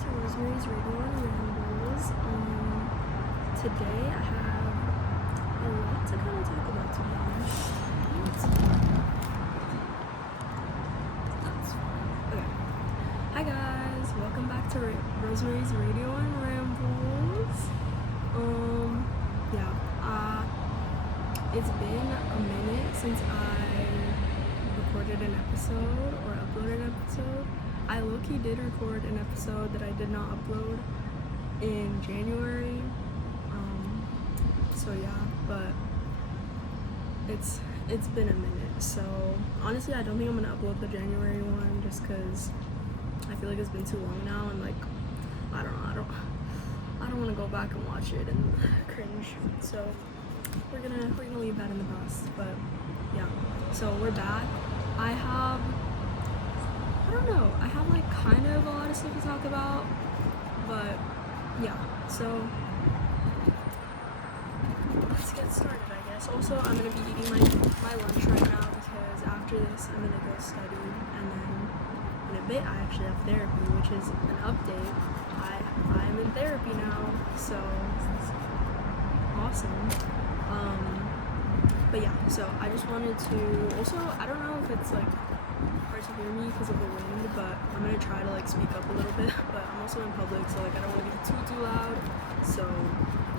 to Rosemary's Radio and Rambles. Today I have a lot to kind of talk about, to be honest. That's fine. Okay. Hi guys, welcome back to Rosemary's Radio and Rambles. It's been a minute since I recorded an episode or uploaded an episode. I low-key did record an episode that I did not upload in January. So yeah, but it's been a minute. So honestly, I don't think I'm gonna upload the January one just because I feel like it's been too long now, and like I don't want to go back and watch it and cringe. So we're gonna leave that in the past. But yeah, so we're back. I have like kind of a lot of stuff to talk about, but yeah, so let's get started, I guess. Also, I'm gonna be eating my lunch right now because after this I'm gonna go study, and then in a bit I actually have therapy, which is an update. I'm in therapy now, so awesome. But yeah, so I just wanted to also, I don't know if it's like hard to hear me because of the wind, but I'm gonna try to like speak up a little bit, but I'm also in public, so like I don't want to be too loud, so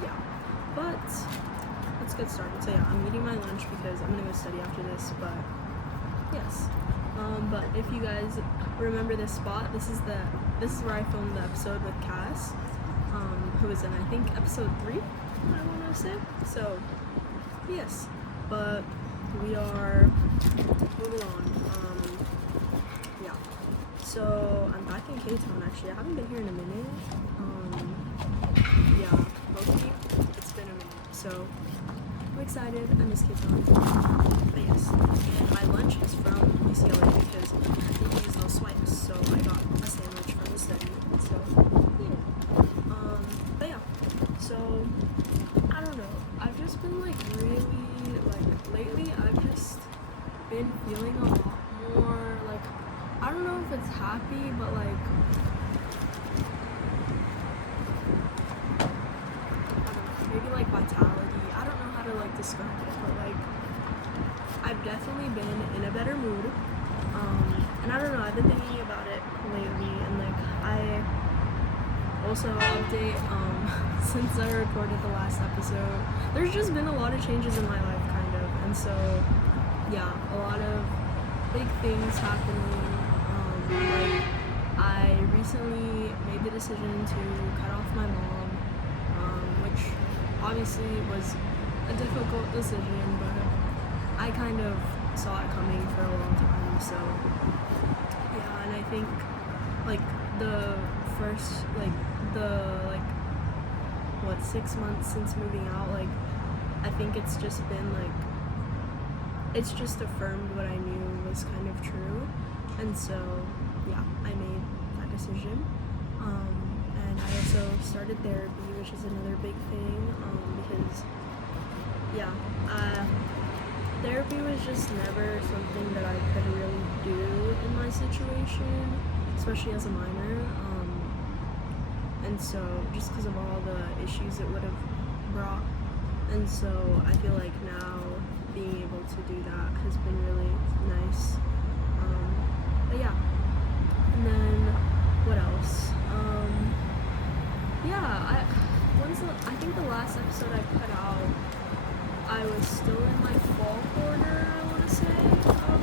yeah. But let's get started. So yeah, I'm eating my lunch because I'm gonna go study after this, but yes. But if you guys remember this spot, this is where I filmed the episode with Cass, who was in, I think, episode 3, I want to say. So yes, but we are moving on. Yeah, so I'm back in K-Town. Actually, I haven't been here in a minute. Yeah, mostly it's been a minute, so I'm excited. I miss K-Town. But yes, and my lunch is from UCLA because I think use those swipes, so I got a sandwich from the study. So yeah, but yeah, so I don't know. I've just been like really lately. I've just been feeling a lot more like, I don't know if it's happy, but like maybe like vitality. I don't know how to like describe it, but like I've definitely been in a better mood. And I don't know, I've been thinking about it lately, and like I also update, since I recorded the last episode, there's just been a lot of changes in my life, kind of, and so yeah, a lot of big things happening. Like I recently made the decision to cut off my mom, which obviously was a difficult decision, but I kind of saw it coming for a long time. So yeah, and I think like the first 6 months since moving out, like I think it's just been like, it's just affirmed what I knew was kind of true, and so yeah, I made that decision. And I also started therapy, which is another big thing, because yeah, therapy was just never something that I could really do in my situation, especially as a minor. And so just because of all the issues it would have brought, and so I feel like now being able to do that has been really nice. But yeah, and then what else? I think the last episode I put out, I was still in my fall quarter, I want to say, of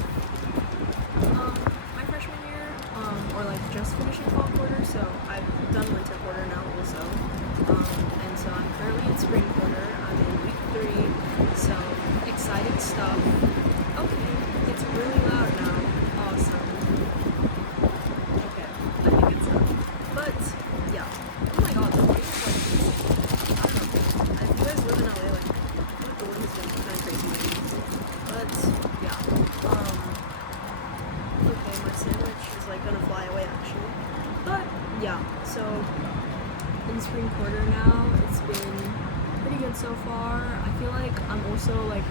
my freshman year, or like just finishing fall quarter, so I've done winter quarter now also, and so I'm currently in spring quarter. I'm in week 3, so exciting stuff. Okay, it's really loud now. Awesome. Okay, I think it's done. But yeah, oh my god, the wind is like insane. I don't know. If you guys live in LA, like the wind has been kind of crazy lately. But yeah, okay, my sandwich is like gonna fly away actually. But yeah, so in spring quarter now, it's been pretty good so far. I feel like I'm also like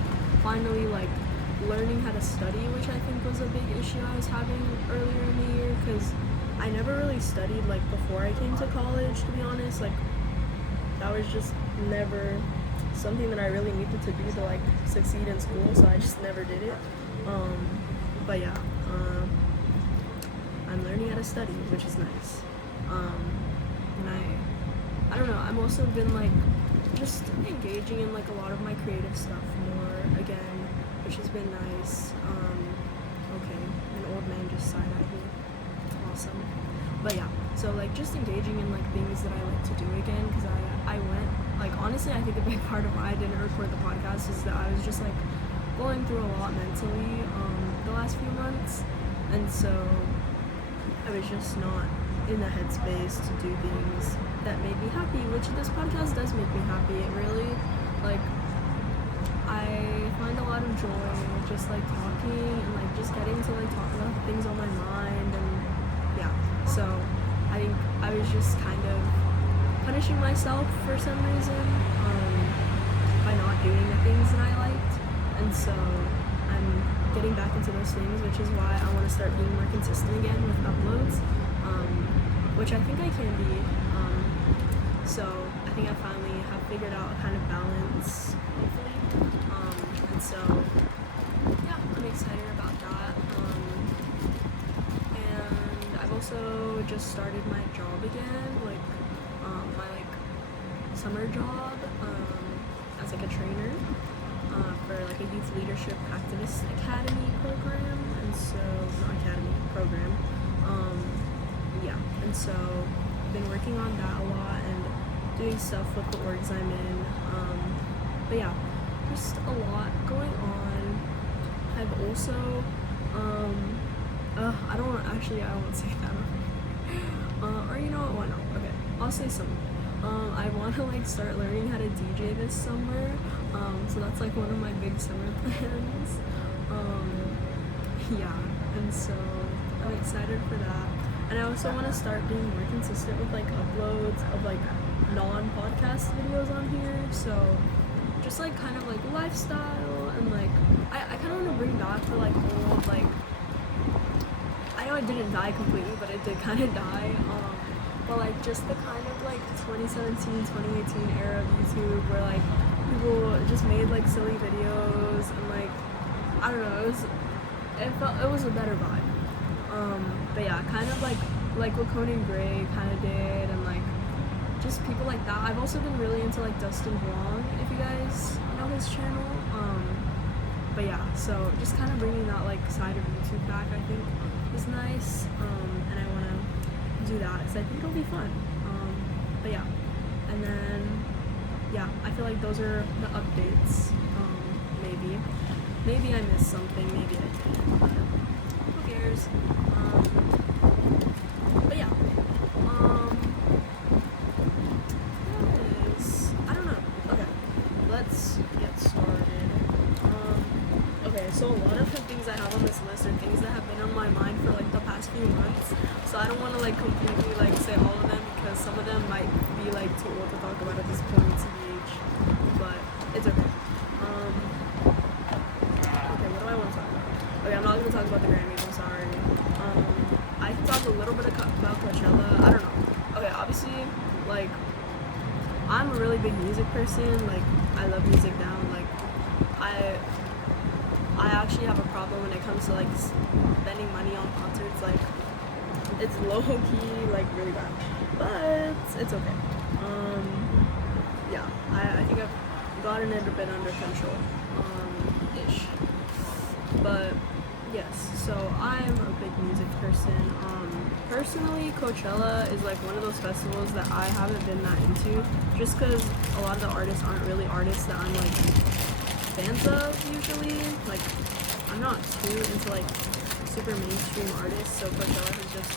finally like learning how to study, which I think was a big issue I was having earlier in the year, because I never really studied like before I came to college, to be honest. Like that was just never something that I really needed to do to like succeed in school, so I just never did it. But yeah, I'm learning how to study, which is nice. And I don't know, I'm also been like just engaging in like a lot of my creative stuff more again, which has been nice. Okay, an old man just sighed at me. Awesome. But yeah, so like just engaging in like things that I like to do again, because I went, like honestly I think a big part of why I didn't record the podcast is that I was just like going through a lot mentally the last few months, and so I was just not in the headspace to do things that made me happy, which this podcast does make me happy. It really, like, I find a lot of joy just like talking and like just getting to like talk about things on my mind, and yeah, so I think I was just kind of punishing myself for some reason by not doing the things that I liked, and so I'm getting back into those things, which is why I want to start being more consistent again with uploads, which I think I can be. So I think I finally have figured out a kind of balance, hopefully, and so yeah, I'm excited about that. And I've also just started my job again, like my like summer job as like a trainer for like a youth leadership activist academy program, and so not academy program. Yeah, and so I've been working on that a lot and doing stuff with the orgs I'm in. But yeah, just a lot going on. I've also I won't say that. Or you know what, why not? Okay, I'll say something. I want to like start learning how to DJ this summer. So that's like one of my big summer plans. Yeah, and so I'm excited for that. And I also want to start being more consistent with like uploads of like non-podcast videos on here. So just like kind of like lifestyle, and like I kind of want to bring back the like old, like, I know it didn't die completely, but it did kind of die. But like just the kind of like 2017, 2018 era of YouTube where like people just made like silly videos, and like I don't know, it was a better vibe. But yeah, kind of like what Conan Gray kind of did, and like just people like that. I've also been really into like Dustin Huang, if you guys know his channel. But yeah, so just kind of bringing that like side of YouTube back, I think is nice. And I want to do that because I think it'll be fun. But yeah, and then yeah, I feel like those are the updates. Maybe I missed something, maybe I didn't, but who cares? But yeah, I don't know. Okay, let's get started. Okay, so a lot of the things I have on this list are things that have been on my mind for like the past few months, so I don't want to like completely like say all of them, because some of them might be like too old to talk about at this point, TBH, but it's okay. Okay, what do I want to talk about? Okay, I'm not going to talk about the Grammys, I'm sorry. I can talk a little bit about Coachella. I don't know. Okay, obviously, like, I'm a really big music person. Like, I love music now. Like, I actually have a problem when it comes to like spending money on concerts. Like, it's low key, like really bad, but it's okay. Yeah, I think I've gotten it a bit under control, ish. But yes, so I'm a big music person. Personally, Coachella is like one of those festivals that I haven't been that into, just because a lot of the artists aren't really artists that I'm like fans of usually. Like, I'm not too into like super mainstream artists, so Coachella is just,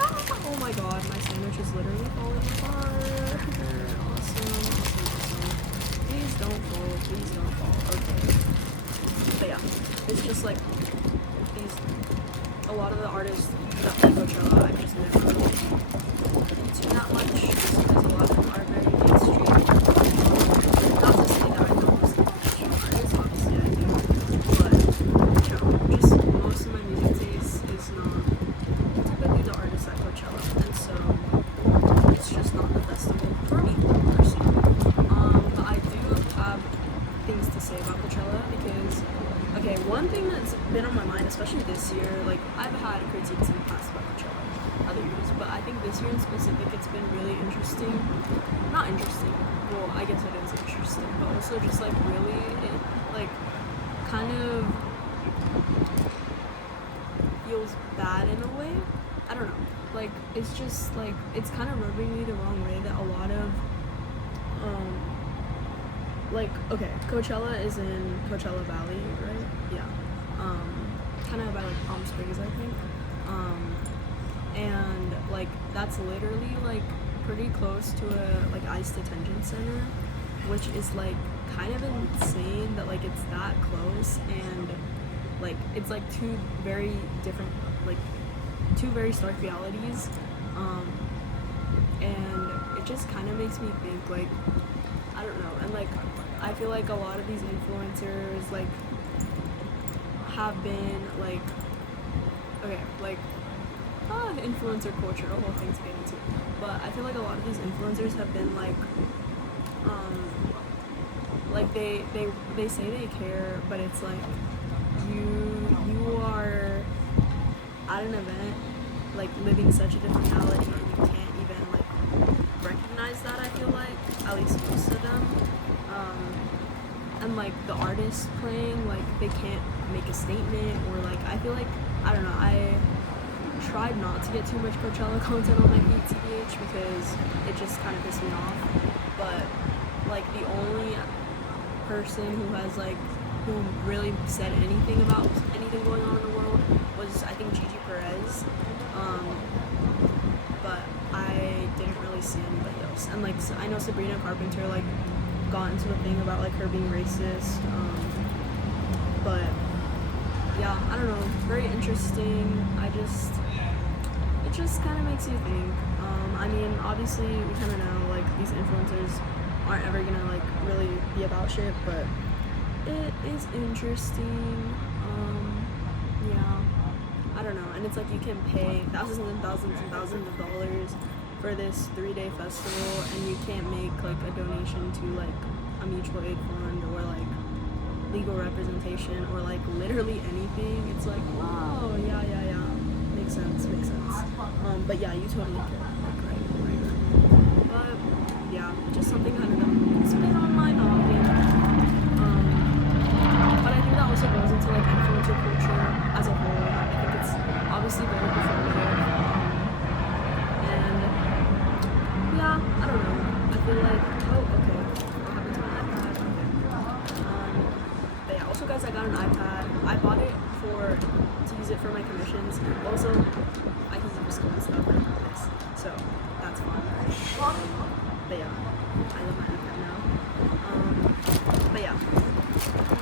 oh my god, my sandwich is literally falling apart. Awesome. Please don't fall, okay. But yeah, it's just like a lot of the artists that play Coachella, I just never really into that much, just because a lot of them are very mainstream. Not to say that I know most of the mainstream artists, obviously I do, but you know, just most of my music taste is not typically the artists been on my mind, especially this year. Like, I've had critiques in the past about Coachella other years, but I think this year in specific, it's been really interesting. Not interesting. Well, I guess it is interesting, but also just like really, it like kind of feels bad in a way. I don't know. Like, it's just like it's kind of rubbing me the wrong way that a lot of like, okay, Coachella is in Coachella Valley, right? Yeah. Kind of by like Palm Springs, I think. And like that's literally like pretty close to a like ICE detention center, which is like kind of insane that like it's that close, and like it's like two very different, like two very stark realities, and it just kind of makes me think, like, I don't know, and like I feel like a lot of these influencers like have been like, okay, like influencer culture, a whole thing's getting into, but I feel like a lot of these influencers have been like they say they care, but it's like you are at an event like living such a different reality, and you can't even like recognize that. I feel like at least most of them, and like the artists playing, like they can't make a statement, or like I feel like, I don't know, I tried not to get too much Coachella content on my feed, TBH, because it just kind of pissed me off, but like the only person who really said anything about anything going on in the world was, I think, Gigi Perez, but I didn't really see anybody else. And like I know Sabrina Carpenter like got into the thing about like her being racist, but yeah, I don't know, very interesting. It just kind of makes you think. I mean, obviously we kind of know like these influencers aren't ever gonna like really be about shit, but it is interesting. Yeah, I don't know, and it's like you can pay thousands and thousands and thousands of dollars for this 3-day festival, and you can't make like a donation to like a mutual aid fund or like legal representation or like literally anything. It's like, wow, yeah, makes sense. But yeah, you totally can, like, right. But yeah, just something kind of it's been on my noggin. But I think that also goes into like influencer culture as a whole. I think it's obviously very performative, and yeah, I don't know. I feel like, oh, okay, what happened to my iPad? Okay. But yeah, also guys, I got an iPad. I bought it to use it for my commissions. Also, I can use school and stuff like this, so that's fun. But yeah, I love my iPad now. But yeah,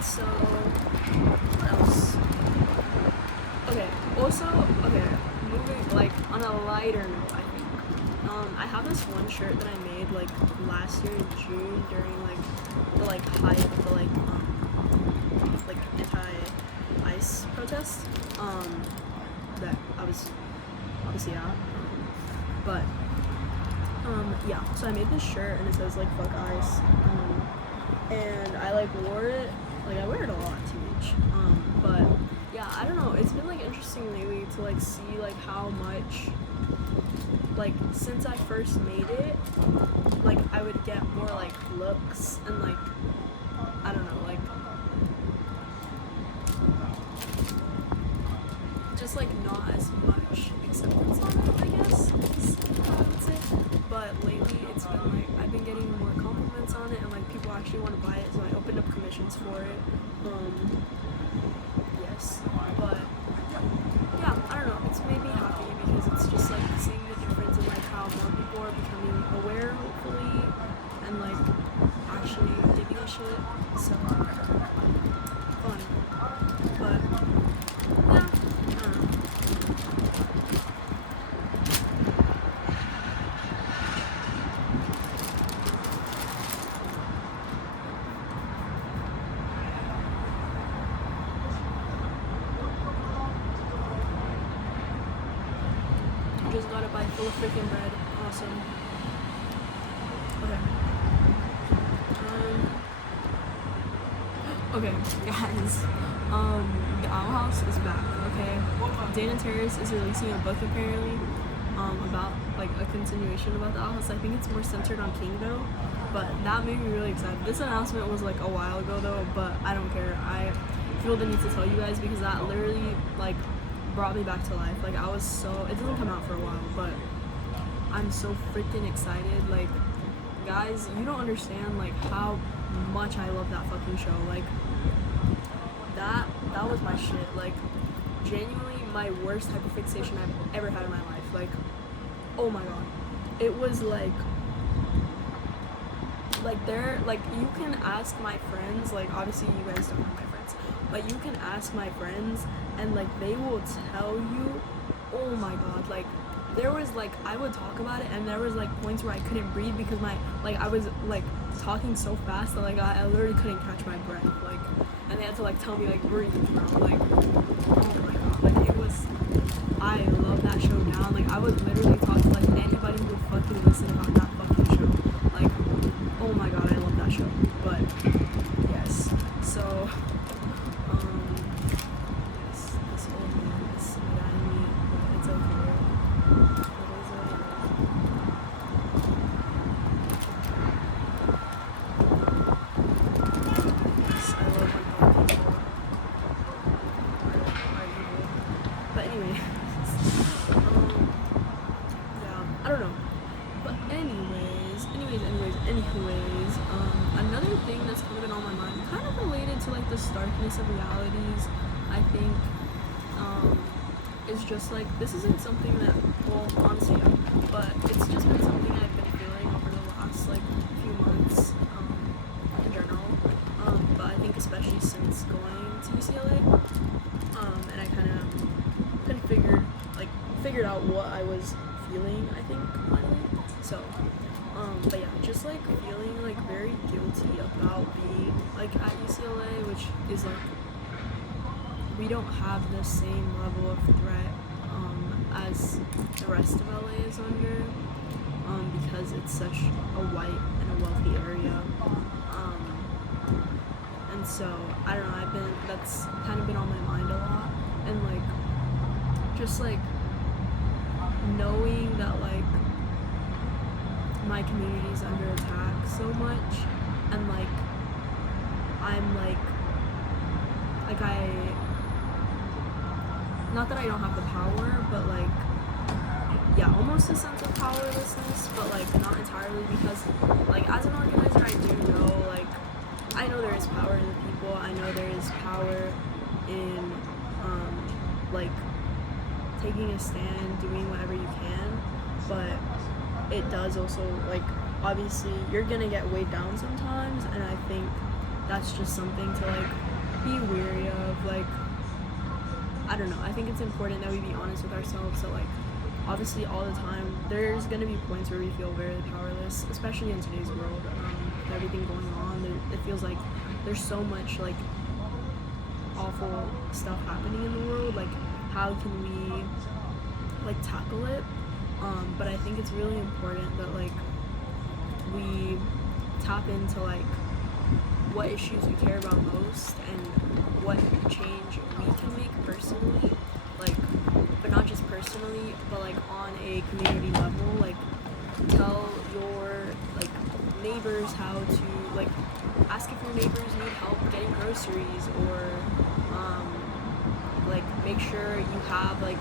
so what else? Okay, also, okay, moving like on a lighter note, I think. I have this one shirt that I made like last year in June during like the like height of the like anti-ICE protest. That I was obviously at. But yeah, so I made this shirt and it says like fuck ICE. And I like wore it, like I wear it a lot, TH. But yeah, I don't know, it's been like interesting lately to like see like how much, like since I first made it, like I would get more like looks and like, I don't know, like just like not as much acceptance on it, I guess, is what I would say. But lately it's been like I've been getting more compliments on it, and like people actually want to buy it, so I opened up commissions for it. Yes, but yeah, I don't know, it's made me happy because it's just like seeing the difference in like how more people are becoming aware, hopefully, and like actually digging a shit. So fun. But yeah, I don't know. Just got a bite full of freaking bread. Awesome. Okay. Okay, guys. The Owl House is back. Okay, Dana Terrace is releasing a book apparently. About like a continuation about the Owl House. I think it's more centered on Kingville, but that made me really excited. This announcement was like a while ago though, but I don't care. I feel the need to tell you guys because that literally like brought me back to life. Like I was so, it doesn't come out for a while, but I'm so freaking excited. Like guys, you don't understand like how much I love that fucking show. Like that was my shit. Like genuinely my worst hyperfixation I've ever had in my life. Like oh my god, it was like there, like you can ask my friends, like obviously you guys don't know my friends, but you can ask my friends and like they will tell you, oh my god, like there was like I would talk about it and there was like points where I couldn't breathe because my like I was like talking so fast that like I literally couldn't catch my breath, like, and they had to like tell me like breathe, bro. Like oh my god, like it was, I love that show now. Like I would literally talk to like anybody who would fucking listen about that fucking show. Like oh my god, I love that show. But yes, so yes, this old man is behind me, but it's okay. It is what it is. Yes, I love when old people are evil. But anyway, yeah, I don't know. But anyways, another thing that's kind of been on my mind, kind of related to like the starkness of realities, I think, is just like, this isn't something that, well, honestly, yeah, but it's just been something I've been feeling over the last like few months, in general, but I think especially since going to UCLA, and I kind of figured out what I was feeling, I think, finally. So but yeah, just like feeling like very guilty about being like at UCLA, which is like we don't have the same level of threat as the rest of LA is under, because it's such a white and a wealthy area, and so I don't know, that's kind of been on my mind a lot, and like just like knowing that like my community is under attack so much, and like I'm like I, not that I don't have the power, but like yeah, almost a sense of powerlessness, but like not entirely, because like as an organizer I do know, like I know there is power in the people, I know there is power in like taking a stand, doing whatever you can, but it does also, like, obviously you're gonna get weighed down sometimes, and I think that's just something to like be wary of. Like I don't know, I think it's important that we be honest with ourselves. So like obviously all the time there's gonna be points where we feel very powerless, especially in today's world, with everything going on. It feels like there's so much like awful stuff happening in the world, like how can we like tackle it, but I think it's really important that like we tap into like what issues we care about most and what change we can make personally, like, but not just personally, but like on a community level. Like tell your like neighbors how to, like, ask if your neighbors need help getting groceries, or like make sure you have like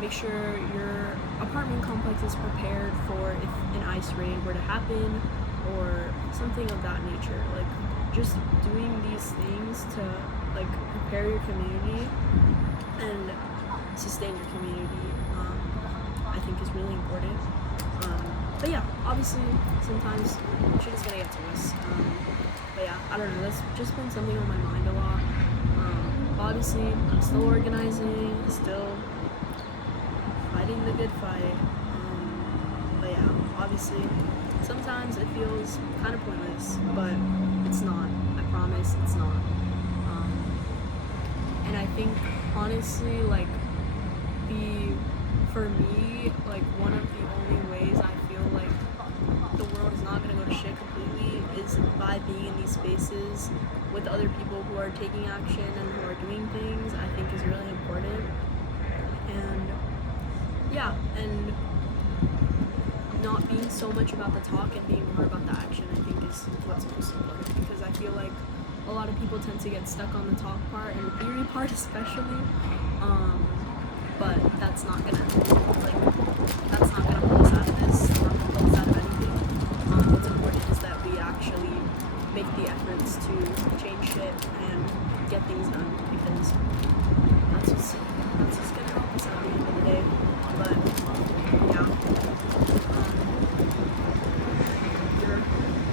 make sure your apartment complex is prepared for if an ice raid were to happen or something of that nature. Like just doing these things to like prepare your community and sustain your community, I think is really important. But yeah, obviously sometimes shit is gonna get to us, but yeah, I don't know, that's just been something on my mind a lot. Obviously I'm still organizing, still fighting the good fight, but yeah, obviously sometimes it feels kind of pointless, but it's not, I promise it's not. And I think honestly, like, for me, like one of the only ways I feel like the world is not gonna go to shit completely is by by being in these spaces with other people who are taking action and who are doing things, I think is really important. And yeah, and not being so much about the talk and being more about the action, I think is what's most important, because I feel like a lot of people tend to get stuck on the talk part and the theory part especially, but that's not gonna pull us out of this or pull us out of anything. What's important is that we actually make the efforts to change shit and get things done, because that's just gonna help us at the end of the day. But yeah, your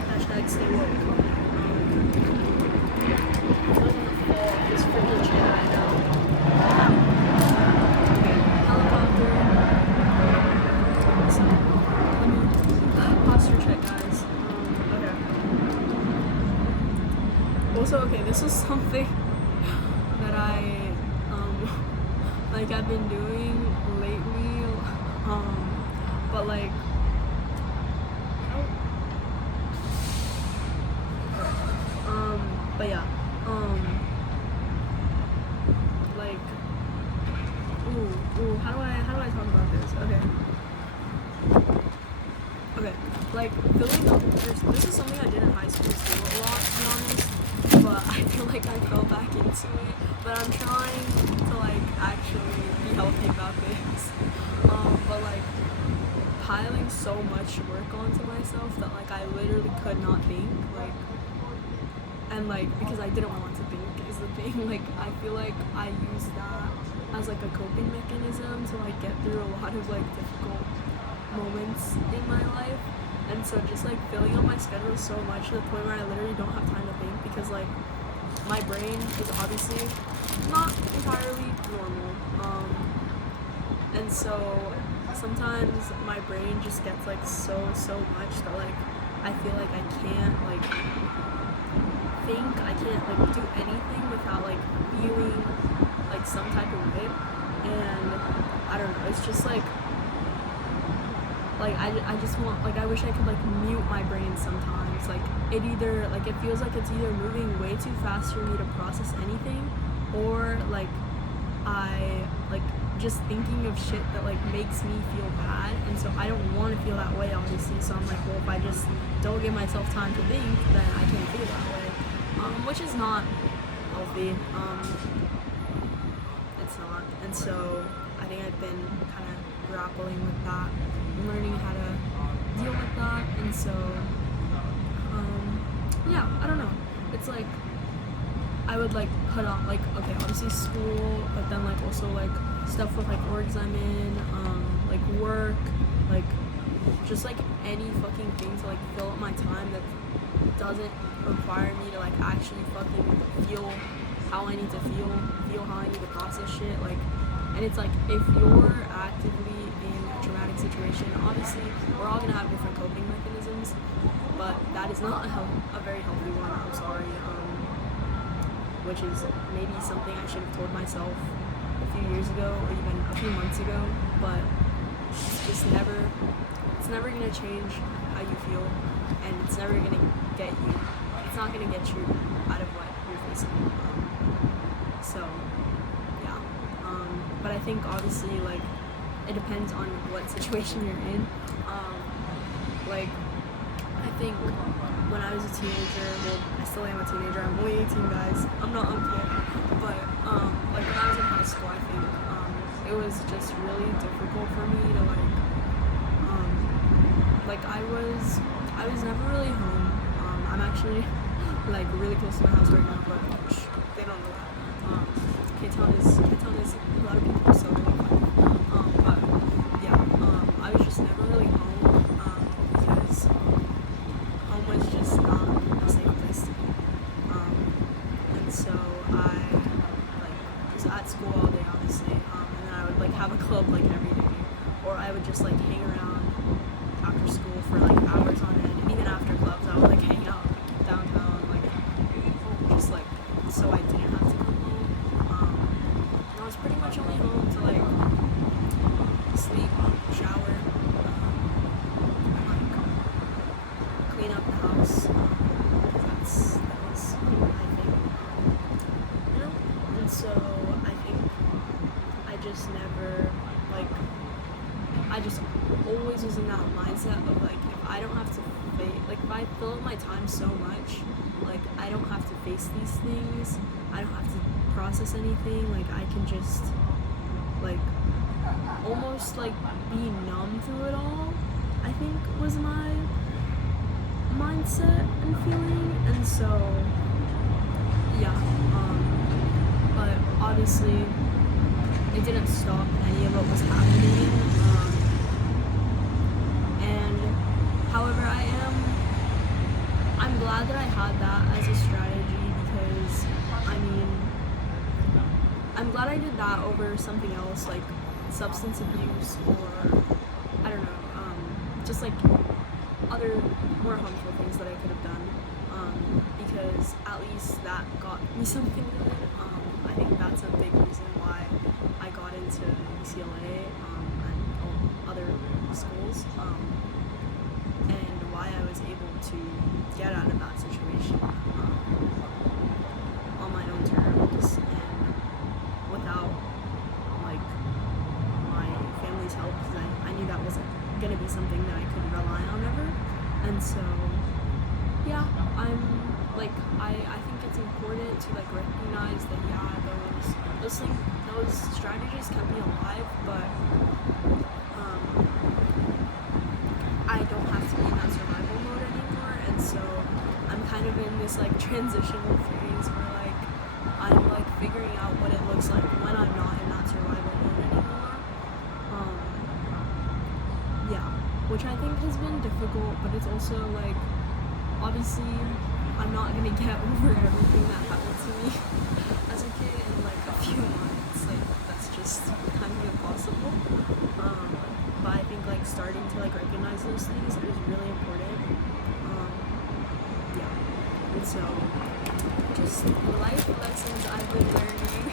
hashtag stay woke. I'm gonna fall off this freaking chair right now. Okay, helicopter. So, let me posture check, guys. Okay. Also, okay, this was something that I've been doing lately, but like, but yeah, like, how do I talk about this? Okay, like, filling up, this is something I did in high school too a lot, to be honest, but I feel like I fell back into it, but I'm trying to, like, actually be healthy about this, but, like, piling so much work onto myself that, like, I literally could not think, like, and, like, because I didn't want to think is the thing, like, I feel like I use that as, like, a coping mechanism to, like, get through a lot of, like, difficult moments in my life. And so just, like, filling up my schedule so much to the point where I literally don't have time to think, because, like, my brain is obviously not entirely normal, and so sometimes my brain just gets, like, so much that, like, I feel like I can't, like, think, I can't, like, do anything without, like, feeling, like, some type of way. And I don't know, it's just, like I just want, like, I wish I could, like, mute my brain sometimes. Like, it feels like it's either moving way too fast for me to process anything, or, like, I, like, just thinking of shit that, like, makes me feel bad, and so I don't want to feel that way, obviously, so I'm like, well, if I just don't give myself time to think, then I can't feel that way, which is not healthy, it's not, and so I think I've been kind of grappling with that, learning how to deal with that, and so, yeah, I don't know, it's like, I would, like, put on, like, okay, obviously school, but then, like, also, like, stuff with, like, orgs I'm in, like, work, like, just, like, any fucking thing to, like, fill up my time that doesn't require me to, like, actually fucking feel how I need to feel how I need to process shit, like, and it's like, if you're actively in a traumatic situation, obviously, we're all gonna have different coping mechanisms, but that is not a very healthy one, I'm sorry, which is maybe something I should have told myself a few years ago, or even a few months ago, but it's never gonna change how you feel, and it's never gonna get you, it's not gonna get you out of what you're facing, so, yeah, but I think obviously, like, it depends on what situation you're in, like, I think when I was a teenager, well, I still am a teenager, I'm only 18, guys, I'm not old yet, but, like, when I was in high school, I think, it was just really difficult for me to, like, I was never really home, I'm actually, like, really close to my house right now, but, they don't know that, K-Town is a lot of people, so they're like, but, yeah, I was just never really home, because home was just not a safe place to be, and so I, like, was at school all day, obviously, and then I would, like, have a club, like, every day, or I would just, like, hang around after school for, like, hours on end, and even after clubs, I would, like, hang out downtown, like, just, like, so I didn't have to come home, and I was pretty much only home to, like, I don't have to face these things. I don't have to process anything. Like I can just like almost like be numb through it all, I think was my mindset and feeling. And so yeah, but obviously it didn't stop any of what was happening. And however, I'm glad that I had that as a strategy, because I mean, I'm glad I did that over something else like substance abuse, or I don't know, just like other more harmful things that I could have done, because at least that got me something good. I think that's a big reason why I got into UCLA and other schools, and why I was able to get out of that situation on my own terms and without like my family's help, because I knew that wasn't gonna be something that I could rely on ever. And so yeah, I'm like I think it's important to like recognize that those strategies kept me alive, but I don't have to be in that survival mode anymore. And so I'm kind of in this like transitional phase where like I'm like figuring out what it looks like when I'm not in that survival mode anymore. Yeah, which I think has been difficult, but it's also like obviously I'm not gonna get over everything that happened to me as a kid in like a few months. Like that's just kind of impossible. But I think like starting to like recognize those things is really important. Yeah, and so just the life lessons I've been learning.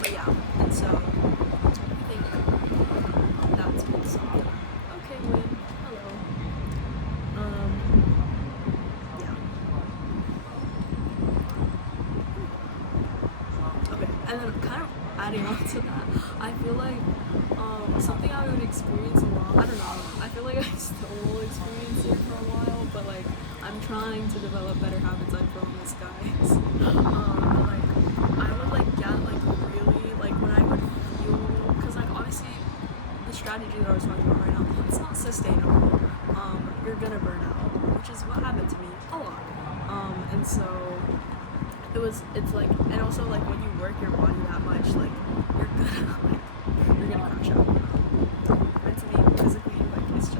But yeah, and so I think that's been something. Okay, Win. Hello. Yeah. Okay, and then kind of adding on to that, I feel like something I would experience a lot. I don't know. I feel like I still will experience it for a while, but like I'm trying to develop better habits. I promise, guys. Like I would like get like really like when I would feel, because like obviously the strategy that I was talking about right now, it's not sustainable. You're gonna burn out, which is what happened to me a lot. And so it's like, and also like when you work your body that much, like you're gonna crash out. Mentally, physically, like it's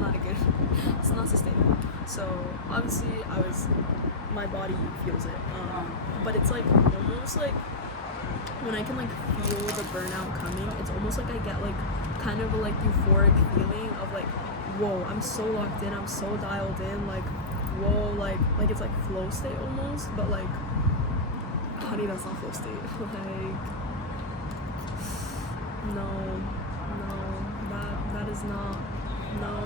not a good, it's not sustainable. So obviously my body feels it. But it's like almost like when I can like feel the burnout coming, it's almost like I get like kind of a like euphoric feeling of like, whoa, I'm so locked in, I'm so dialed in, like whoa, like it's like flow state almost, but like honey, that's not flow state. Like no, that is not, no,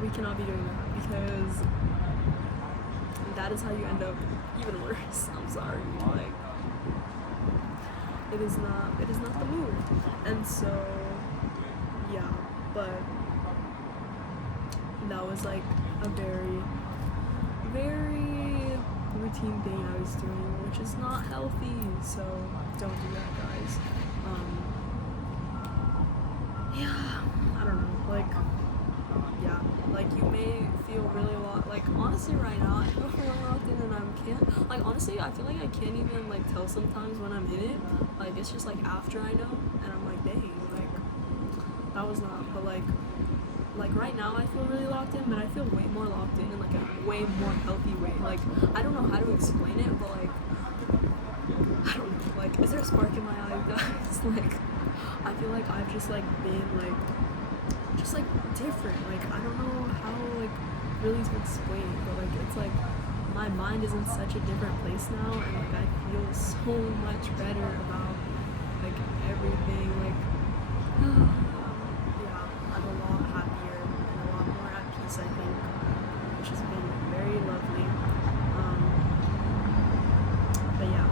we cannot be doing that, because that is how you end up even worse. I'm sorry, like it is not the move. And so yeah, but that was like a very routine thing I was doing, which is not healthy, so don't do that, guys. Yeah, I don't know, like yeah, like you may feel really like honestly right now I feel really locked in, and I can't, like honestly I feel like I can't even like tell sometimes when I'm in it, like it's just like after I know, and I'm like, dang, like that was not, but like right now I feel really locked in, but I feel way more locked in like a way more healthy way. Like I don't know how to explain it, but like I don't know, like is there a spark in my eye, guys? Like I feel like I've just like been like just like different, like I don't know how like really to explain, but like it's like my mind is in such a different place now, and like I feel so much better about like everything, like yeah, I'm a lot happier and a lot more at peace, I think, which has been very lovely. But yeah,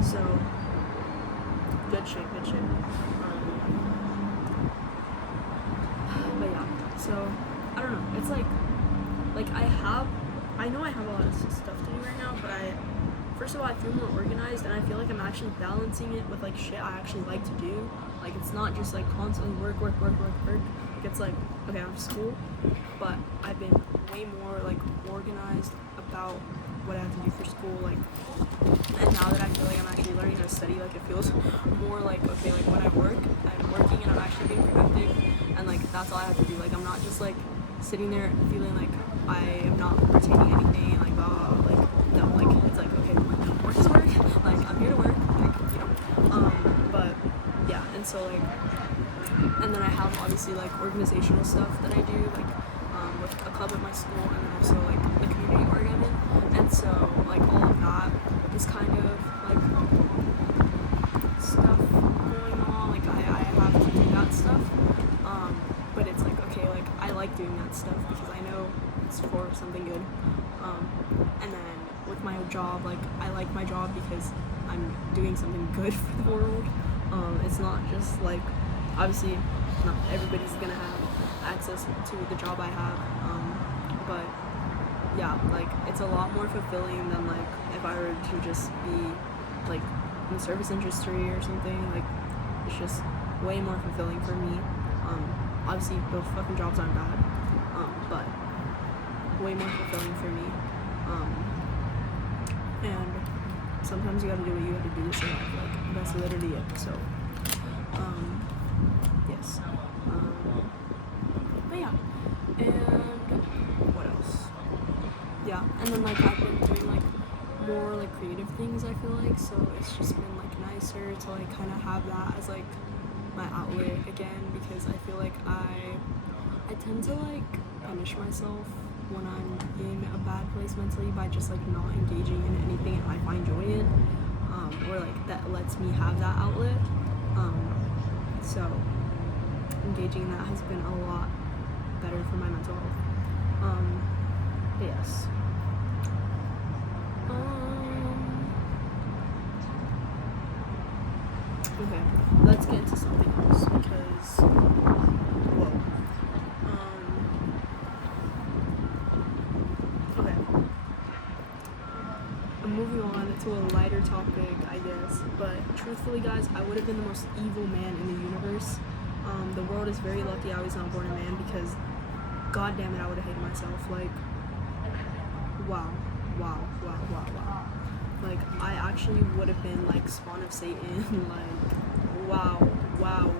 so good shit. But yeah, so I don't know, it's like I know I have a lot of stuff to do right now, but first of all, I feel more organized, and I feel like I'm actually balancing it with like shit I actually like to do. Like, it's not just like constantly work. Like, it's like, okay, I have school, but I've been way more like organized about what I have to do for school. Like, and now that I feel like I'm actually learning how to study, like it feels more like, okay, like when I work, I'm working and I'm actually being productive, and like that's all I have to do. Like, I'm not just like sitting there feeling like I am not retaining anything, like like no, like it's like, okay, work is work. Like, I'm here to work, like, you know. But yeah, and so like, and then I have obviously like organizational stuff that I do, like with a club at my school, and then also like the community org I'm in, and so like all of that is kind of like stuff going on. Like, I have to do that stuff, but it's like, okay, like I like doing that stuff because I know it's for something good. And then with my job, like I like my job because I'm doing something good for the world. It's not just like, obviously not everybody's gonna have access to the job I have, but yeah, like it's a lot more fulfilling than like if I were to just be like in the service industry or something. Like, it's just way more fulfilling for me. Obviously both fucking jobs aren't bad, but way more fulfilling for me. And sometimes you gotta do what you gotta do to survive. Like, that's literally it. So yes. But yeah, and what else? Yeah, and then like I've been doing like more like creative things, I feel like, so it's just been like nicer to like kind of have that as like my outlet again, because I feel like I tend to like punish myself when I'm in a bad place mentally by just like not engaging in anything I find joy in, or like that lets me have that outlet. So engaging in that has been a lot better for my mental health. But yes. Okay, let's get into something else because, whoa. Okay. I'm moving on to a lighter topic, I guess, but truthfully, guys, I would have been the most evil man in the universe. The world is very lucky I was not born a man, because god damn it, I would have hated myself. Like, wow. Like, I actually would have been like spawn of Satan. Like, wow. Like,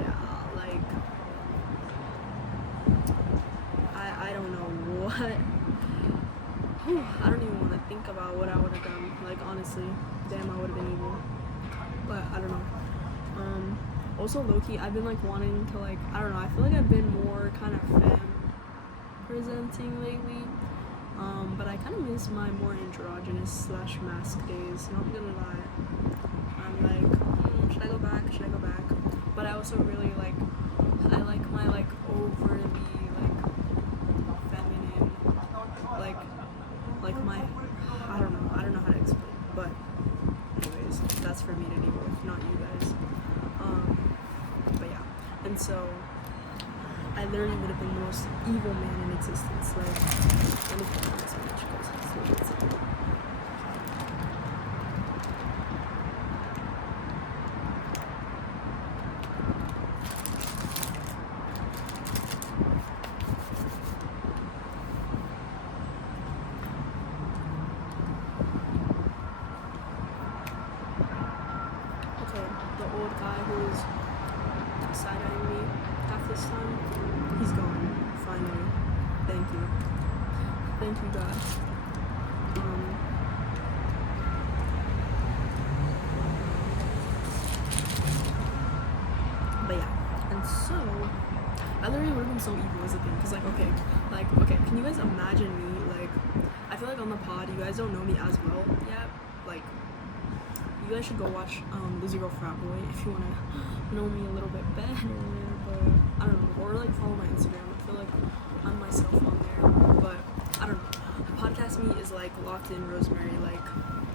yeah, like, I don't know what. I don't even want to think about what I would have done. Like, honestly, damn, I would have been evil. But I don't know. Also, low-key, I've been like wanting to like, I don't know, I feel like I've been more kind of femme presenting lately. But I kind of miss my more androgynous / mask days, not gonna lie. I'm like, should I go back? But I also really like, I like my like overly like feminine, like my, I don't know how to explain, but anyways, that's for me to deal with, not you guys. But yeah, and so I literally would have been the most evil man in existence. Like, let me put on so much because it's so good. Okay, the old guy who was side-eyeing me half this time, he's gone, finally. Thank you, God. But yeah, and so I literally would have been so evil as a thing, because okay, can you guys imagine me, like, I feel like on the pod, you guys don't know me as well yet, like, you guys should go watch The Zero Frat Boy if you want to know me a little bit better, but I don't know, or like follow my Instagram. I feel like I'm myself on there, but I don't know. Podcast me is like locked in rosemary, like,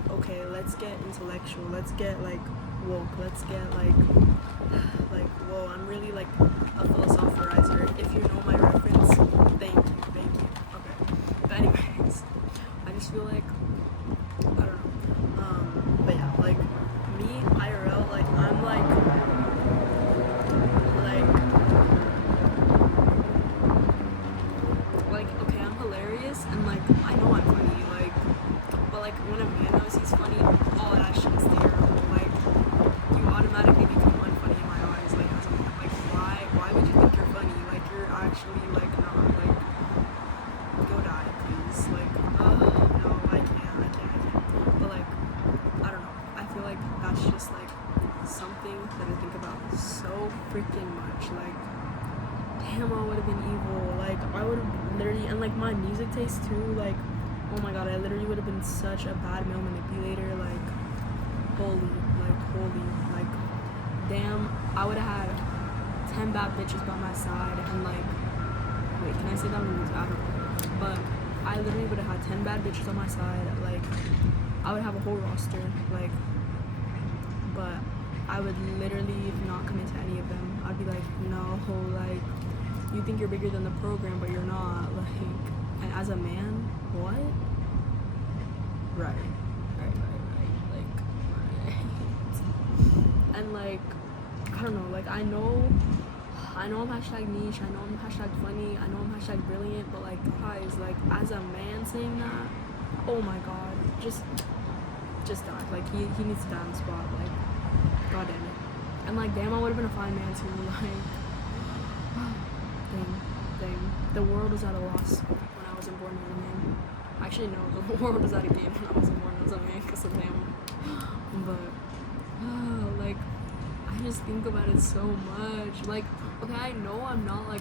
okay, let's get intellectual, let's get like woke, let's get like whoa, I'm really like like, damn, I would have been evil. Like, I would have literally, and like my music taste too, like, oh my god, I literally would have been such a bad male manipulator. Like, holy, like, damn, I would have had 10 bad bitches by my side, and like, wait, can I say that on music? I don't know. But I literally would have had 10 bad bitches on my side. Like, I would have a whole roster, like, but I would literally not commit to any of them. I'd be like, no, like, you think you're bigger than the program, but you're not. Like, and as a man, what? Right. Like, right. And like, I don't know, like, I know I'm hashtag niche, I know I'm hashtag funny, I know I'm hashtag brilliant, but like, guys, like, as a man saying that, oh my god, just die. Like, he needs to die on the spot. Like, god damn it. And like, damn, I would have been a fine man too. Like, dang. The world was at a loss when I wasn't born as a man. Actually, no, the world was at a game when I wasn't born as a man, because of him. But like, I just think about it so much. Like, okay, I know I'm not a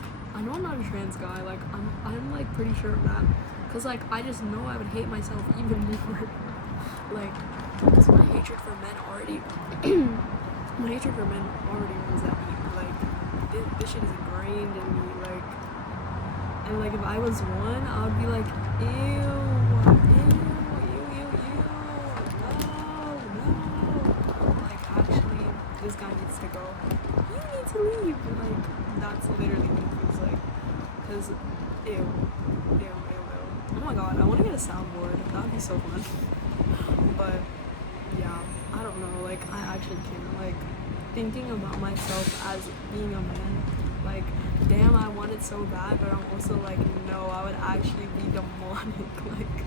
trans guy. Like, I'm like pretty sure of that, because like, I just know I would hate myself even more. Like, because my hatred for men already runs at me. Like, this shit is ingrained in me. Like, and like, if I was one, I would be like, ew, no. Like, actually, this guy needs to go. You need to leave. Like, that's literally what it feels like. Because, ew. Oh my god, I want to get a soundboard. That would be so fun. But yeah, I don't know, like, I actually can't, like, thinking about myself as being a man, like, damn, I want it so bad, but I'm also like, no, I would actually be demonic. Like,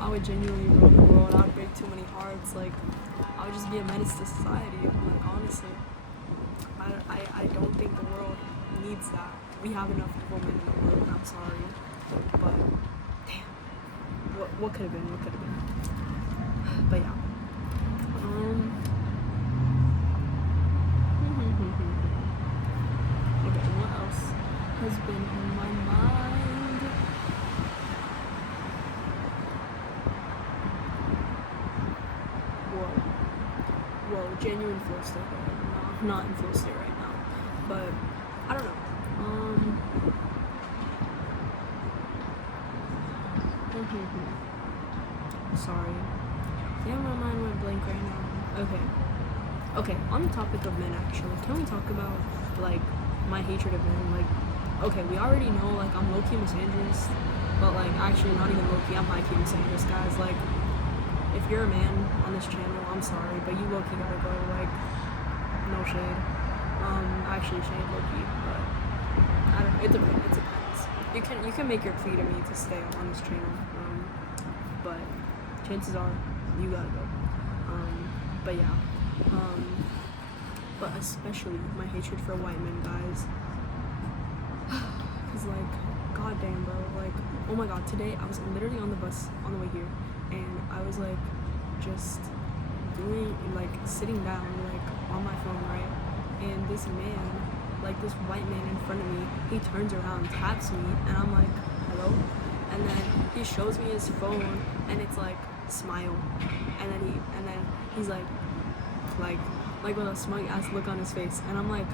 I would genuinely ruin the world. I would break too many hearts. Like, I would just be a menace to society. Like, honestly, I don't think the world needs that. We have enough evil men in the world, I'm sorry, but damn, what could have been. But yeah. Okay, what else has been on my mind? Whoa, genuine flow state right now. I'm not in flow state right now. But I don't know. Sorry. Yeah, my mind went blank right now. Okay, on the topic of men, actually, can we talk about, like, my hatred of men? Like, okay, we already know, like, I'm low-key misandrous, but, like, actually not even low-key, I'm high-key misandrous, guys. Like, if you're a man on this channel, I'm sorry, but you low-key gotta go. Like, no shade. Actually shade low-key, but I don't know, it depends. You can make your plea to me to stay on this channel, but chances are you gotta go. But yeah, but especially my hatred for white men, guys. Cause like, goddamn, bro, like, oh my god, today I was literally on the bus on the way here, and I was like, just doing, like, sitting down, like, on my phone, right? And this man, like, this white man in front of me, he turns around, taps me, and I'm like, hello? And then he shows me his phone, and it's like, smile, and then he's like with a smug ass look on his face, and I'm like,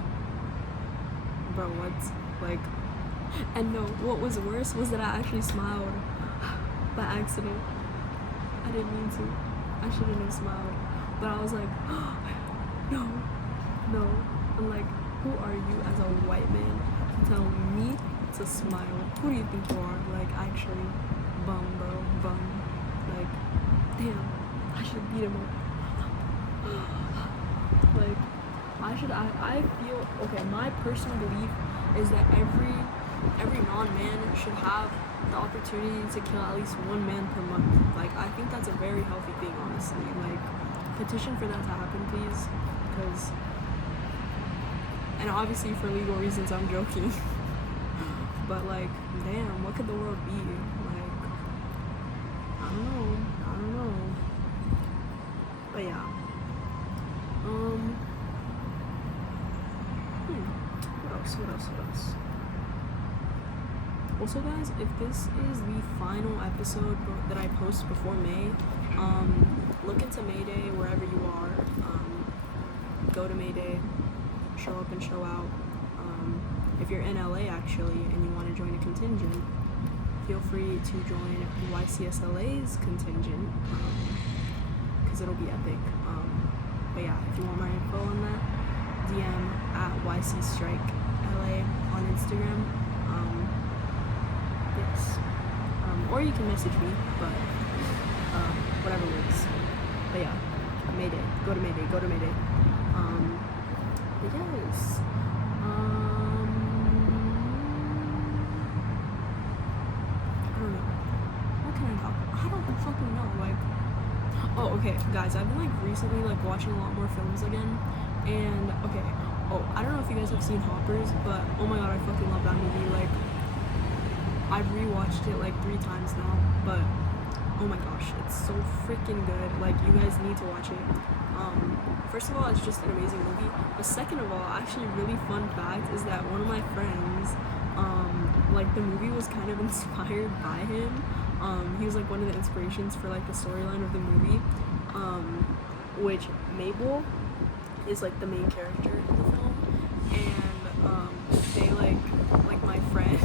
bro, what? Like, and no, what was worse was that I actually smiled by accident. I didn't mean to. I shouldn't have smiled, but I was like, no. I'm like, who are you as a white man to tell me to smile? Who do you think you are? Like, actually, bum, bro, bum. Like, damn, I should beat him up. Like, I feel, okay, my personal belief is that every non-man should have the opportunity to kill at least one man per month. Like, I think that's a very healthy thing, honestly. Like, petition for that to happen, please, because, and obviously for legal reasons, I'm joking. But like, damn, what could the world be? Like, I don't know. But yeah. What else? What else? Also, guys, if this is the final episode that I post before May, look into May Day wherever you are. Go to May Day, show up and show out. If you're in LA actually and you want to join a contingent, feel free to join YCSLA's contingent, because it'll be epic. But yeah, if you want my info on that, DM at YCStrikeLA on Instagram. Yes. Or you can message me, but whatever works. But yeah, Mayday. Go to Mayday. But yes. I don't know. What can I talk about? I don't fucking know. Like, oh, okay, guys, I've been like recently like watching a lot more films again, and okay. Oh, I don't know if you guys have seen Hoppers, but oh my god, I fucking love that movie. Like, I've rewatched it like 3 times now, but oh my gosh, it's so freaking good. Like, you guys need to watch it. First of all, it's just an amazing movie. But second of all, actually, really fun fact is that one of my friends, like, the movie was kind of inspired by him. He was like one of the inspirations for like the storyline of the movie, which Mabel is like the main character in the film, and they like my friend,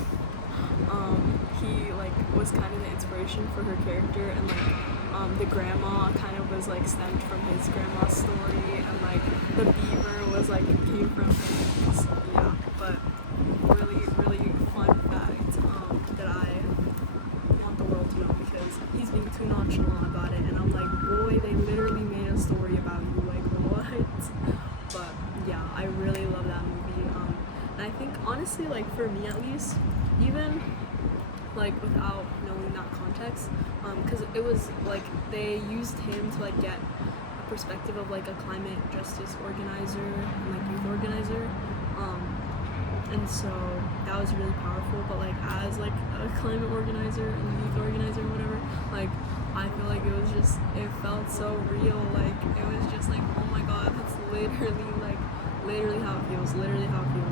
he like was kind of the inspiration for her character, and like the grandma kind of was like stemmed from his grandma's story, and like the beaver was like came from his. Yeah, but really fun fact that I want the world to know, because he's being too nonchalant about it, and I'm like, boy, they literally made a story about you, like, what? But yeah, I really love that movie, and I think honestly, like, for me at least, even like without knowing that context, because it was like they used him to like get a perspective of like a climate justice organizer and like youth organizer, and so that was really powerful. But like as like a climate organizer and youth organizer or whatever, like I feel like it felt so real. Like it was just like, oh my god, that's literally how it feels,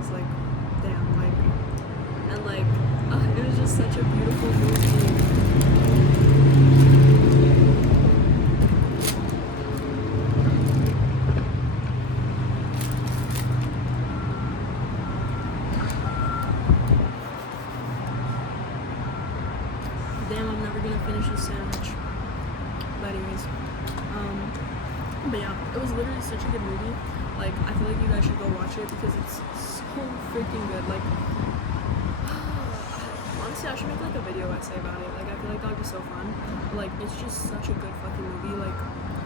like damn, like, and like it was just such a beautiful movie. Damn, I'm never gonna finish this sandwich. But anyways, but yeah, it was literally such a good movie. Like, I feel like you guys should go watch it because it's so freaking good. Like, honestly, I should make like a video essay about it. Like, I feel like that would be so fun. But, like, it's just such a good fucking movie. Like,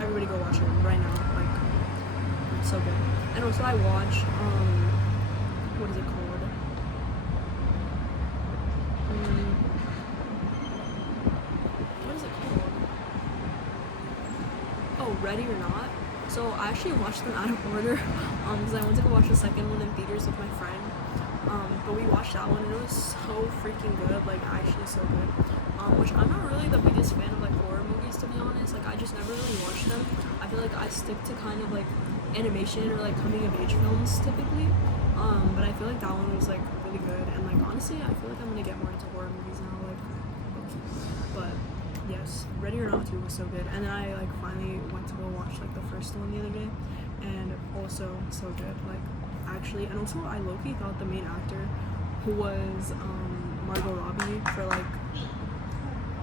everybody go watch it right now. Like, so good. And also, I watched what is it called? Ready or Not. So I actually watched them out of order, because I went to go watch the second one in theaters with my friend, but we watched that one and it was so freaking good, like actually so good, which I'm not really the biggest fan of like horror movies, to be honest. Like I just never really watched them. I feel like I stick to kind of like animation or like coming of age films typically, but I feel like that one was like really good, and like honestly I feel like I'm gonna get more into horror movies now, like, but yes, Ready or Not 2 was so good. And then I like finally went to go watch like the first one the other day, and also so good, like actually. And also I low-key thought the main actor, who was Margot Robbie for like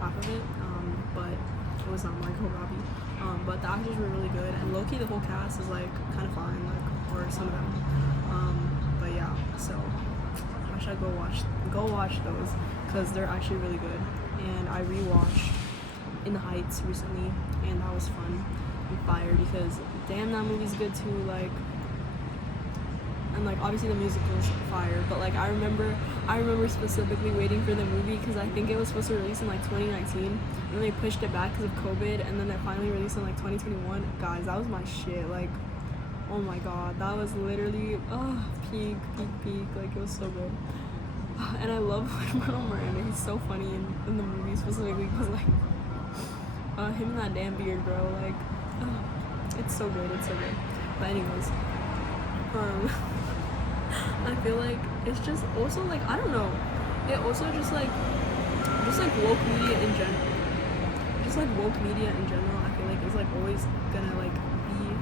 half of it, but it was not Margot Robbie, but the actors were really good, and low-key the whole cast is like kind of fine, like, or some of them, but yeah, so I should go watch those because they're actually really good. And I rewatched In the Heights recently, and that was fun and fire because damn, that movie's good too. Like, and like obviously the musical's fire, but like I remember specifically waiting for the movie because I think it was supposed to release in like 2019, and then they pushed it back because of COVID, and then they finally released in like 2021. Guys, that was my shit. Like, oh my god, that was literally peak. Like, it was so good. And I love Lin-Manuel Miranda. He's so funny in the movie specifically because like him and that damn beard, bro. Like, it's so good. But anyways, I feel like it's just also like I don't know. It also just like woke media in general. Just like woke media in general, I feel like it's like always gonna like be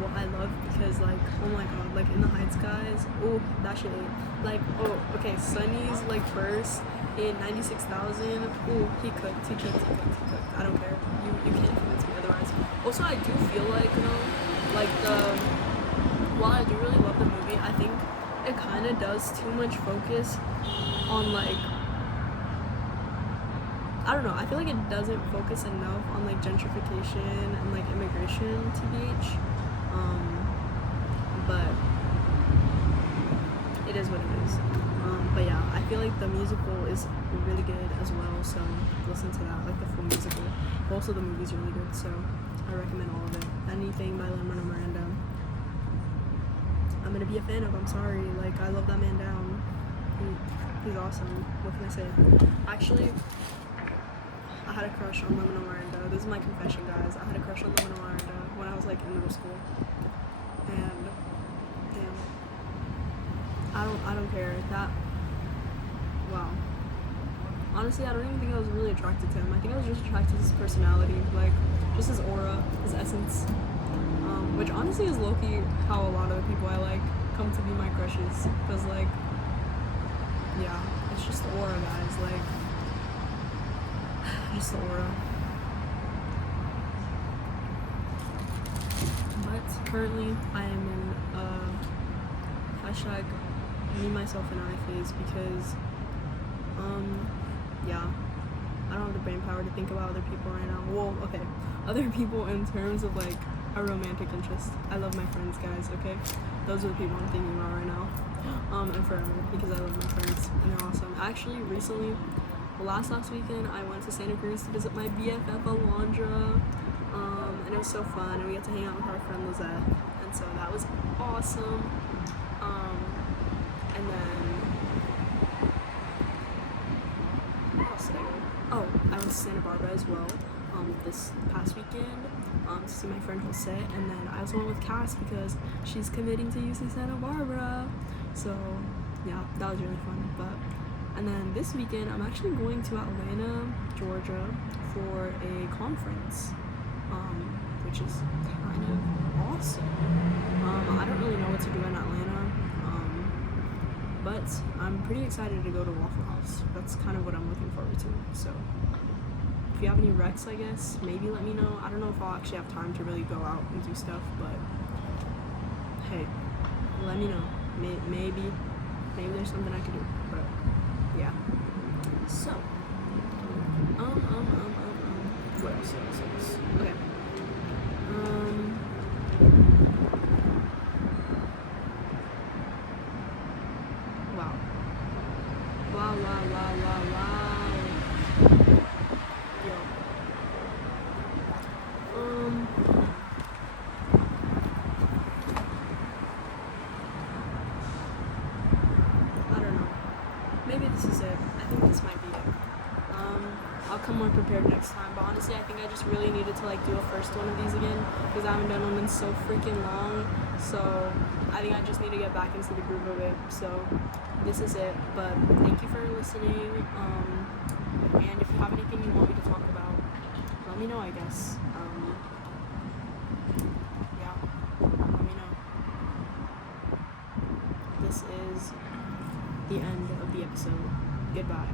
what I love because like oh my god, like in the Heights guys, oh that shit. Like oh okay, Sunny's like first in 96,000. Oh he cooked. I don't care. You can't convince me otherwise. Also I do feel like like while I do really love the movie, I think it kind of does too much focus on like I don't know, I feel like it doesn't focus enough on like gentrification and like immigration TBH. But it is what it is. But yeah, I feel like the musical is really good as well, so listen to that, like the full musical. Also the movie's really good, so I recommend all of it. Anything by Lin-Manuel Miranda, I'm gonna be a fan of. I'm sorry, like I love that man down. He's awesome. What can I say? Actually, I had a crush on Lin-Manuel Miranda. This is my confession, guys. I had a crush on Lin-Manuel Miranda when I was like in middle school, and damn, I don't care. That wow. Honestly, I don't even think I was really attracted to him. I think I was just attracted to his personality, like just his aura, his essence. Which honestly is low-key how a lot of the people I like come to be my crushes. Cause like, yeah, it's just the aura, guys. Like, just the aura. But currently, I am in hashtag me, myself, and I phase because, yeah, I don't have the brain power to think about other people right now. Well, okay, other people in terms of like a romantic interest. I love my friends, guys, okay? Those are the people I'm thinking about right now. And forever, because I love my friends and they're awesome. Actually, recently, last weekend, I went to Santa Cruz to visit my BFF Alondra, and it was so fun, and we got to hang out with our friend Lizette, and so that was awesome. And then, what else did I go? Oh, I went to Santa Barbara as well, this past weekend, to see my friend Jose, and then I also went with Cass because she's committing to UC Santa Barbara, so yeah, that was really fun. And then this weekend, I'm actually going to Atlanta, Georgia for a conference, which is kind of awesome. I don't really know what to do in Atlanta, but I'm pretty excited to go to Waffle House. That's kind of what I'm looking forward to. So if you have any recs, I guess, maybe let me know. I don't know if I'll actually have time to really go out and do stuff, but hey, let me know. Maybe there's something I could do, but yeah. So, what else? Okay. Wow. Yo. I don't know. Maybe this is it. I think this might be it. I'll come more prepared next time, but honestly I think I just really needed to like do a first one of these again because I haven't done one in so freaking long, so I think I just need to get back into the groove of it. So this is it, but thank you for listening, and if you have anything you want me to talk about, let me know, I guess. Yeah, let me know. This is the end of the episode. Goodbye.